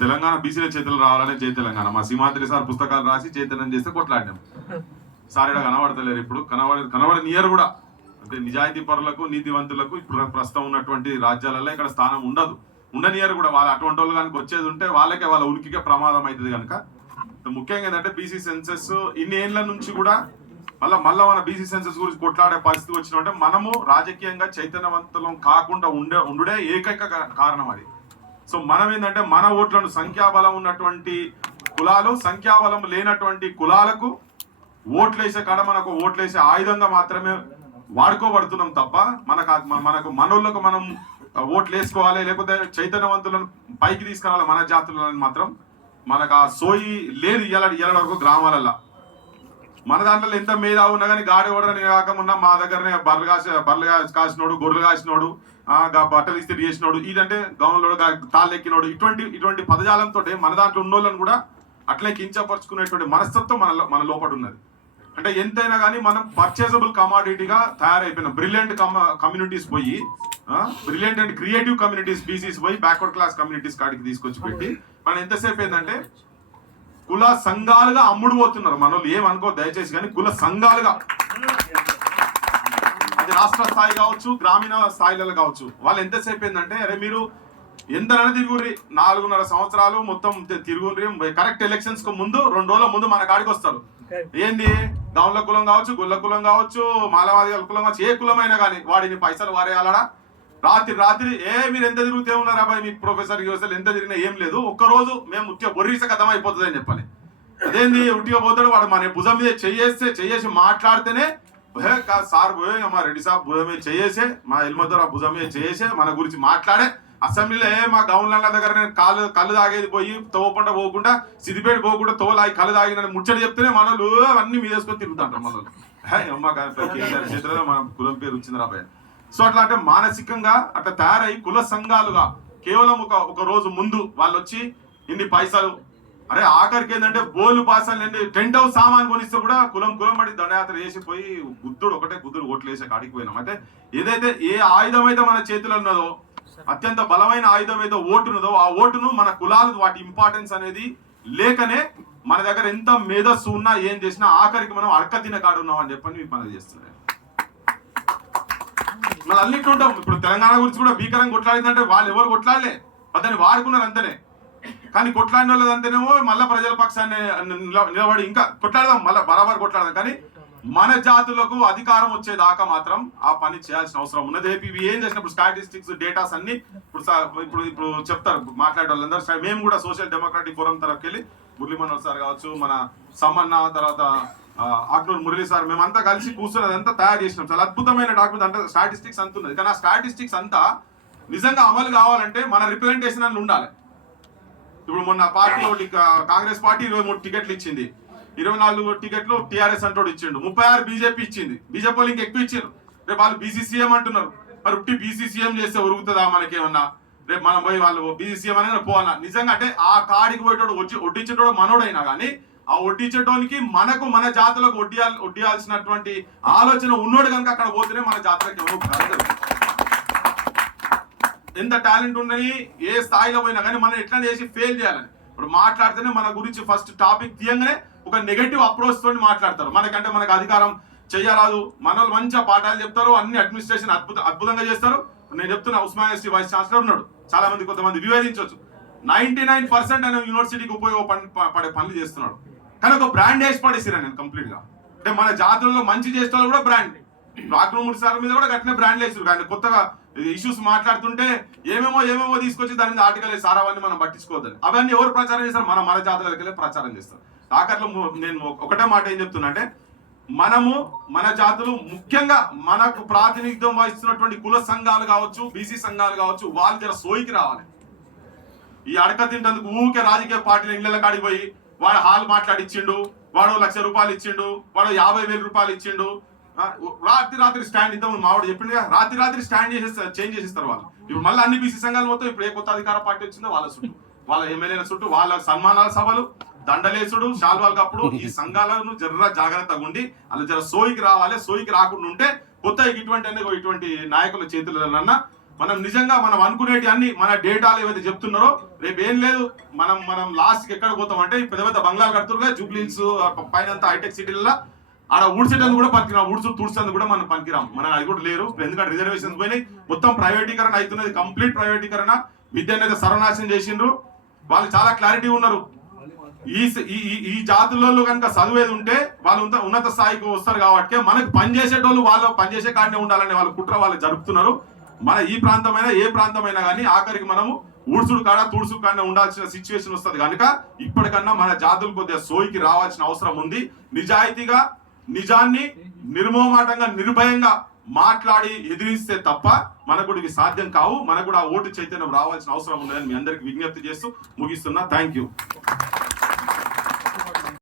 తెలంగాణ బీసీల చేతులు రావాలనే జై తెలంగాణ మా సింహాద్రి సార్ పుస్తకాలు రాసి చైతన్యం చేస్తే కొట్లాడినాం. సార్ ఇక్కడ కనబడతలేరు, ఇప్పుడు కనబడని ఇయర్ కూడా. అంటే నిజాయితీ పరులకు నీతివంతులకు ఇప్పుడు ప్రస్తుతం ఉన్నటువంటి రాజ్యాలలో ఇక్కడ స్థానం ఉండదు, ఉండనియర్ కూడా. వాళ్ళు అటువంటి వాళ్ళు కనుక వచ్చేది ఉంటే వాళ్ళకే వాళ్ళ ఉనికికే ప్రమాదం అవుతుంది కనుక ముఖ్యంగా ఏంటంటే బీసీ సెన్సెస్ ఇన్ని ఏళ్ల నుంచి కూడా మళ్ళా మన బీసీ సెన్సెస్ గురించి కొట్లాడే పరిస్థితి వచ్చినంటే మనము రాజకీయంగా చైతన్యవంతులం కాకుండా ఉండే ఏకైక కారణం అది. సో మనం ఏంటంటే మన ఓట్లను సంఖ్యాబలం ఉన్నటువంటి కులాలు సంఖ్యాబలం లేనటువంటి కులాలకు ఓట్లేసే కాడ మనకు ఓట్లేసే ఆయుధంగా మాత్రమే వాడుకోబడుతున్నాం తప్ప మనకు మనోళ్ళకు మనం ఓట్లు వేసుకోవాలి లేకపోతే చైతన్యవంతులను పైకి తీసుకురావాలి మన జాతులను మాత్రం మనకు ఆ సోయి లేదు. ఇయ్యాల వరకు గ్రామాలలో మన దాంట్లో ఎంత మీద ఉన్నా కానీ గాడి ఓడని కాకమున్నా మా దగ్గరనే బర్రెలు కాసినోడు గొర్రెలు కాసినోడు బట్టలు ఇస్త్రీ చేసినోడు ఇదంటే గౌన్లోడు తాళ్ళెక్కినోడు ఇటువంటి పదజాలంతో మన దాంట్లో ఉన్నోళ్ళని కూడా అట్లే కించపరుచుకునేటువంటి మనస్తత్వం మన లోపల ఉన్నది. అంటే ఎంతైనా కానీ మనం పర్చేజబుల్ కమాడిటీగా తయారైపోయినాం. బ్రిలియంట్ కమ్యూనిటీస్ పోయి brilliant and creative communities BCs పోయి బ్యాక్వర్డ్ క్లాస్ కమ్యూనిటీస్ కాడికి తీసుకొచ్చి పెట్టి మనం ఎంతసేపు ఏంటంటే కుల సంఘాలుగా అమ్ముడు పోతున్నారు. మనోళ్ళు ఏమనుకో దయచేసి, కానీ కుల సంఘాలుగా అది రాష్ట్ర స్థాయి కావచ్చు గ్రామీణ స్థాయిలలో కావచ్చు. వాళ్ళు ఎంతసేపు ఏంటంటే అరే మీరు ఎంతనైనా తిరుగుర్రి 4.5 సంవత్సరాలు మొత్తం తిరుగుర్రి, కరెక్ట్ ఎలక్షన్స్ కు ముందు 2 రోజుల ముందు మన కాడికి వస్తారు. ఏంది గౌన్ల కులం కావచ్చు గుళ్ళ కులం కావచ్చు మాలవాదిగల కులం కావచ్చు ఏ కులమైనా కానీ వాడిని పైసలు వారేయాలడా రాత్రి మీరు ఎంత తిరుగుతే ఉన్నారా అబ్బాయి మీకు ప్రొఫెసర్ ఎంత తిరిగినా ఏం లేదు, ఒక్కరోజు మేము ఉట్టిగా బొర్రీస కథం అయిపోతుంది అని చెప్పని. అదేంది ఉట్టిగా పోతాడు వాడు మన భుజం మీద చెయ్యేసి మాట్లాడితేనే సార్ మా రెడ్డి సాబ్ భుజం మీద చెయ్యేసే మా ఎల్మద్దరు ఆ భుజం మీద చెయ్యేసే మన గురించి మాట్లాడే అసెంబ్లీలో మా గౌన్ల దగ్గర నేను కళ్ళు తాగేది పోయి తోపంట పోకుండా సిద్దిపేట పోకుండా తోలాగి కళ్ళు తాగిన ముచ్చట చెప్తేనే మనలు అన్ని మీదేసుకొని తిరుగుతుంటారు మనలు. అమ్మ కేసీఆర్ చేతిలో మన కులం పేరు వచ్చింది రాబాయ్. సో అట్లా అంటే మానసికంగా అట్లా తయారై కుల సంఘాలుగా కేవలం ఒక రోజు ముందు వాళ్ళు వచ్చి ఇన్ని పైసలు అరే ఆఖరికి ఏంటంటే బోలు బాసాలు టెంట్ హౌస్ సామాన్ కొనిస్తే కూడా కులం పడి దండయాత్ర చేసిపోయి గుద్దుడు ఓట్లు వేసే కాడికి పోయినాం. అయితే ఏదైతే ఏ ఆయుధం అయితే మన చేతిలో ఉన్నదో అత్యంత బలమైన ఆయుధం ఏదో ఓటు ఉన్నదో ఆ ఓటును మన కులాలు వాటి ఇంపార్టెన్స్ అనేది లేకనే మన దగ్గర ఎంత మేధస్సు ఉన్నా ఏం చేసినా ఆఖరికి మనం అడక తిన కాడు ఉన్నాం అని చెప్పని మీకు పనులు చేస్తున్నాయి. మళ్ళీ అన్నింటి ఉంటాం. ఇప్పుడు తెలంగాణ గురించి కూడా భీకరంగా కొట్లాడిందంటే వాళ్ళు ఎవరు కొట్లాడలే, దాన్ని వాడుకున్నారు అంతనే. కానీ కొట్లాడిన వాళ్ళది అంతేనేమో మళ్ళీ ప్రజల పక్షాన్ని నిలబడి ఇంకా కొట్లాడదాం మళ్ళీ బరాబర్ కొట్లాడదాం. కానీ మన జాతులకు అధికారం వచ్చేదాకా మాత్రం ఆ పని చేయాల్సిన అవసరం ఉన్నది. ఇవి ఏం చేసినప్పుడు స్టాటిస్టిక్స్ డేటాస్ అన్ని ఇప్పుడు చెప్తారు మాట్లాడే వాళ్ళందరూ. మేము కూడా సోషల్ డెమోక్రాటిక్ ఫోరం తరఫుకి వెళ్ళి మురళీ మనోహర్ సార్ కావచ్చు మన సమ్మన్న తర్వాత ఆక్నూరు మురళీ సార్ మేమంతా కలిసి కూర్చొని అదంతా తయారు చేసినాం. చాలా అద్భుతమైన డాక్యుమెంట్ అంటే స్టాటిస్టిక్స్ అంత ఉన్నది. కానీ ఆ స్టాటిస్టిక్స్ అంతా నిజంగా అమలు కావాలంటే మన రిప్రజెంటేషన్ అని ఉండాలి. ఇప్పుడు మొన్న పార్టీ ఒకటి కాంగ్రెస్ పార్టీ 23 టికెట్లు ఇచ్చింది, 24 టికెట్లు టీఆర్ఎస్ అంటోడు ఇచ్చిండు, 36 బీజేపీ ఇచ్చింది. బీజేపీ వాళ్ళు ఇంకెక్కువ ఇచ్చారు. రేపు వాళ్ళు బీసీసీఎం అంటున్నారు. మరి ఉట్టి బీసీసీఎం చేస్తే ఉరుగుతుందా మనకేమన్నా? రేపు మనం పోయి వాళ్ళు బీసీసీఎం అనేది పోవాలా నిజంగా? అంటే ఆ కాడికి పోయేటోడు ఒడ్డించేటోడు మనోడైనా కానీ ఆ ఒడ్డించేటోనికి మన జాతులకు ఒడ్డియాల్సినటువంటి ఆలోచన ఉన్నోడు కనుక అక్కడ పోతేనే మన జాతులకు ఎవరు కలగదు. ఎంత టాలెంట్ ఉన్నది ఏ స్థాయిలో పోయినా కానీ మనం ఎట్లా చేసి ఫెయిల్ చేయాలని ఇప్పుడు మాట్లాడితేనే మన గురించి ఫస్ట్ టాపిక్ తీయంగానే ఒక నెగటివ్ అప్రోచ్ తోటి మాట్లాడతారు. మనకు అధికారం చెయ్యరాదు, మన వాళ్ళు మంచిగా పాఠాలు చెప్తారు, అన్ని అడ్మినిస్ట్రేషన్ అద్భుతంగా చేస్తారు. నేను చెప్తున్నా ఉస్మానియా యూనివర్సిటీ వైస్ ఛాన్సలర్ ఉన్నాడు, చాలా మంది కొంతమంది వివేదించవచ్చు. 99% ఆయన యూనివర్సిటీకి ఉపయోగపడే పనులు చేస్తున్నాడు. కానీ ఒక బ్రాండ్ వేసి పడేసిరా నేను కంప్లీట్ గా. అంటే మన జాతులలో మంచి చేసే వాళ్ళు కూడా బ్రాండ్ రాకమూడి సార్ మీద కూడా గట్టినే బ్రాండ్ వేసారు. కానీ కొత్తగా ఇష్యూస్ మాట్లాడుతుంటే ఏమేమో తీసుకొచ్చి దాని మీద ఆర్టికల్ వేసారు. అవన్నీ మనం పట్టించుకోవద్దని. అవన్నీ ఎవరు ప్రచారం చేస్తారు? మన జాతులకి వెళ్ళి ప్రచారం చేస్తారు. ఆఖరిలో నేను ఒకటే మాట ఏం చెప్తున్నా అంటే మన జాతులు ముఖ్యంగా మనకు ప్రాతినిధ్యం వహిస్తున్నటువంటి కుల సంఘాలు కావచ్చు బీసీ సంఘాలు కావచ్చు వాళ్ళు జర సోయికి రావాలి. ఈ అడక తింటందుకు ఊరికే రాజకీయ పార్టీల ఇళ్ళ కాడికి పోయి వాడు హాల్ మాట్లాడిచ్చిండు, వాడు 1,00,000 రూపాయలు ఇచ్చిండు, వాడు 50,000 రూపాయలు ఇచ్చిండు, రాత్రి స్టాండ్ ఇంతకుముందు మావాడు చెప్పిండుగా రాత్రి స్టాండ్ చేంజ్ చేసేస్తారు వాళ్ళు. ఇప్పుడు మళ్ళీ అన్ని బీసీ సంఘాలు మొత్తం ఇప్పుడు ఏ కొత్త అధికార పార్టీ వచ్చిందో వాళ్ళ చుట్టూ వాళ్ళ ఎమ్మెల్యేల చుట్టూ వాళ్ళ సన్మానాల సభలు దండలేసుడు శాల్వాలు కప్పుడు ఈ సంఘాలను జాగ్రత్తగా ఉండి అలా సోయికి రావాలి. సోయికి రాకుండా ఉంటే కొత్త ఇటువంటి నాయకుల చేతులన్నా మనం నిజంగా మనం అనుకునేటి అన్ని మన డేటాలు ఏవైతే చెప్తున్నారో రేపు ఏం లేదు, మనం లాస్ట్ కి ఎక్కడ పోతాం అంటే పెద్ద పెద్ద బంగ్లాలు కడుతురుగా జూబ్లీన్స్ పైన హైటెక్ సిటీలలో ఆడ ఊడ్చేటందుకు కూడా పనికిరాం, తుడిచేందుకు కూడా మనం పనికిరాం, మన అది కూడా లేరు. ఎందుకంటే రిజర్వేషన్స్ పోయినాయి, మొత్తం ప్రైవేటీకరణ అవుతున్నది, కంప్లీట్ ప్రైవేటీకరణ. విద్య అనేది సర్వనాశనం చేసిండ్రు. వాళ్ళు చాలా క్లారిటీ ఉన్నారు. ఈ జాతులలో కనుక చదివేది ఉంటే వాళ్ళు ఉన్నత స్థాయికి వస్తారు కాబట్టి మనకు పనిచేసేటోళ్ళు వాళ్ళు పనిచేసే కాడనే ఉండాలనే వాళ్ళు కుట్ర వాళ్ళు జరుపుతున్నారు. మన ఈ ప్రాంతమైనా ఏ ప్రాంతమైనా కానీ ఆఖరికి మనము ఊడ్చుడు కాడ తుడుచుడు కాడ ఉండాల్సిన సిచ్యువేషన్ వస్తుంది కనుక ఇప్పటికన్నా మన జాతులు కొద్దిగా సోయికి రావాల్సిన అవసరం ఉంది. నిజాయితీగా నిజాన్ని నిర్మోమాటంగా నిర్భయంగా మాట్లాడి ఎదిరిస్తే తప్ప మనకు కూడా ఇవి సాధ్యం కావు. మనకు కూడా ఓటు చైతన్యం రావాల్సిన అవసరం ఉందని మీ అందరికి విజ్ఞప్తి చేస్తూ ముగిస్తున్నా. Thank you.